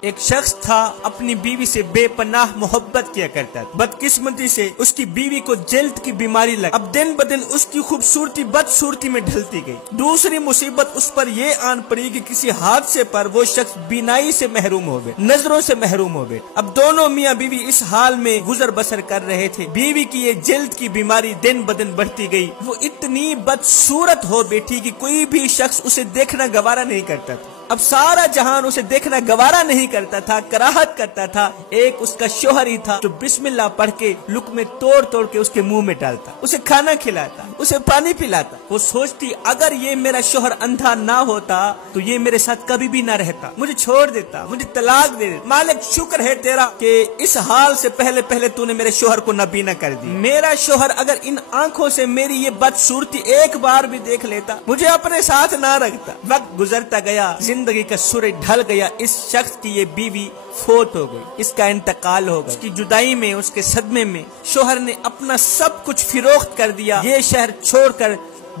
ایک شخص تھا اپنی بیوی سے بے پناہ محبت کیا کرتا تھا۔ بدقسمتی سے اس کی بیوی کو جلد کی بیماری لگ، اب دن بدن اس کی خوبصورتی بدصورتی میں ڈھلتی گئی۔ دوسری مصیبت اس پر یہ آن پڑی کہ کسی حادثے پر وہ شخص بینائی سے محروم ہو گئے، نظروں سے محروم ہو گئے۔ اب دونوں میاں بیوی اس حال میں گزر بسر کر رہے تھے۔ بیوی کی یہ جلد کی بیماری دن بدن بڑھتی گئی، وہ اتنی بدصورت ہو بیٹھی کہ کوئی بھی شخص اسے دیکھنا گوارا نہیں کرتا تھا۔ اب سارا جہان اسے دیکھنا گوارا نہیں کرتا تھا، کراہت کرتا تھا۔ ایک اس کا شوہر ہی تھا جو بسم اللہ پڑھ کے لقمے توڑ توڑ کے اس کے منہ میں ڈالتا، اسے کھانا کھلاتا، اسے پانی پلاتا۔ وہ سوچتی اگر یہ میرا شوہر اندھا نہ ہوتا تو یہ میرے ساتھ کبھی بھی نہ رہتا، مجھے چھوڑ دیتا، مجھے طلاق دے دیتا۔ مالک شکر ہے تیرا کہ اس حال سے پہلے تو نے میرے شوہر کو نابینا کر دی۔ میرا شوہر اگر ان آنکھوں سے میری یہ بدصورتی ایک بار بھی دیکھ لیتا، مجھے اپنے ساتھ نہ رکھتا۔ وقت گزرتا گیا، زندگی کا سورج ڈھل گیا۔ اس شخص کی یہ بیوی فوت ہو گئی، اس کا انتقال ہو گیا۔ اس کی جدائی میں، اس کے صدمے میں شوہر نے اپنا سب کچھ فروخت کر دیا، یہ شہر چھوڑ کر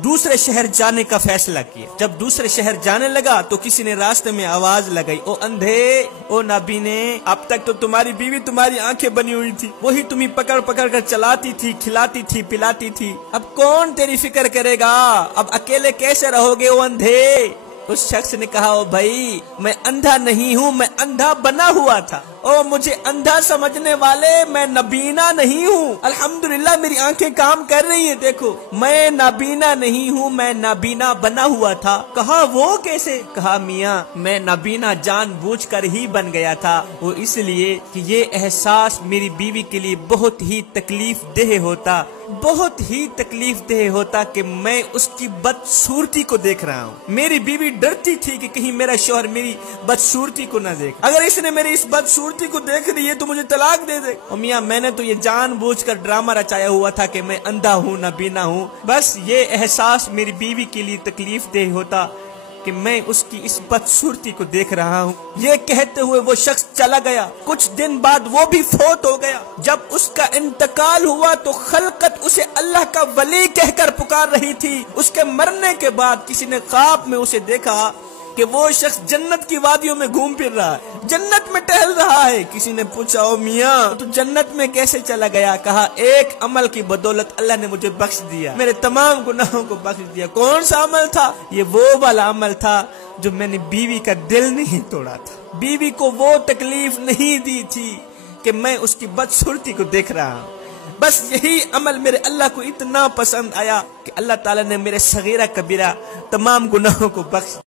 دوسرے شہر جانے کا فیصلہ کیا۔ جب دوسرے شہر جانے لگا تو کسی نے راستے میں آواز لگائی، او اندھے، او نابینے، اب تک تو تمہاری بیوی تمہاری آنکھیں بنی ہوئی تھی، وہی تمہیں پکڑ پکڑ کر چلاتی تھی، کھلاتی تھی، پلاتی تھی، اب کون تیری فکر کرے گا؟ اب اکیلے کیسے رہو گے او اندھے؟ اس شخص نے کہا، او بھائی میں اندھا نہیں ہوں، میں اندھا بنا ہوا تھا۔ او مجھے اندھا سمجھنے والے، میں نابینا نہیں ہوں، الحمدللہ میری آنکھیں کام کر رہی ہیں، دیکھو میں نابینا نہیں ہوں، میں نابینا بنا ہوا تھا۔ کہا وہ کیسے؟ کہا میاں میں نابینا جان بوجھ کر ہی بن گیا تھا، وہ اس لیے کہ یہ احساس میری بیوی کے لیے بہت ہی تکلیف دہ ہوتا، بہت ہی تکلیف دہ ہوتا کہ میں اس کی بدصورتی کو دیکھ رہا ہوں۔ میری بیوی ڈرتی تھی کہ کہیں میرا شوہر میری بدصورتی کو نہ دیکھ، اگر اس نے میری اس بدصورتی کو دیکھ لی ہے تو مجھے طلاق دے دے۔ اور میاں میں نے تو یہ جان بوجھ کر ڈرامہ رچایا ہوا تھا کہ میں اندھا ہوں، نابینا ہوں، بس یہ احساس میری بیوی کے لیے تکلیف دہ ہوتا کہ میں اس کی اس بدصورتی کو دیکھ رہا ہوں۔ یہ کہتے ہوئے وہ شخص چلا گیا۔ کچھ دن بعد وہ بھی فوت ہو گیا۔ جب اس کا انتقال ہوا تو خلقت اسے اللہ کا ولی کہہ کر پکار رہی تھی۔ اس کے مرنے کے بعد کسی نے خواب میں اسے دیکھا کہ وہ شخص جنت کی وادیوں میں گھوم پھر رہا ہے، جنت میں ٹہل رہا ہے۔ کسی نے پوچھا، او میاں تو جنت میں کیسے چلا گیا؟ کہا ایک عمل کی بدولت اللہ نے مجھے بخش دیا، میرے تمام گناہوں کو بخش دیا۔ کون سا عمل تھا؟ یہ وہ والا عمل تھا جو میں نے بیوی کا دل نہیں توڑا تھا، بیوی کو وہ تکلیف نہیں دی تھی کہ میں اس کی بدصورتی کو دیکھ رہا ہوں۔ بس یہی عمل میرے اللہ کو اتنا پسند آیا کہ اللہ تعالیٰ نے میرے صغیرہ کبیرہ تمام گناہوں کو بخش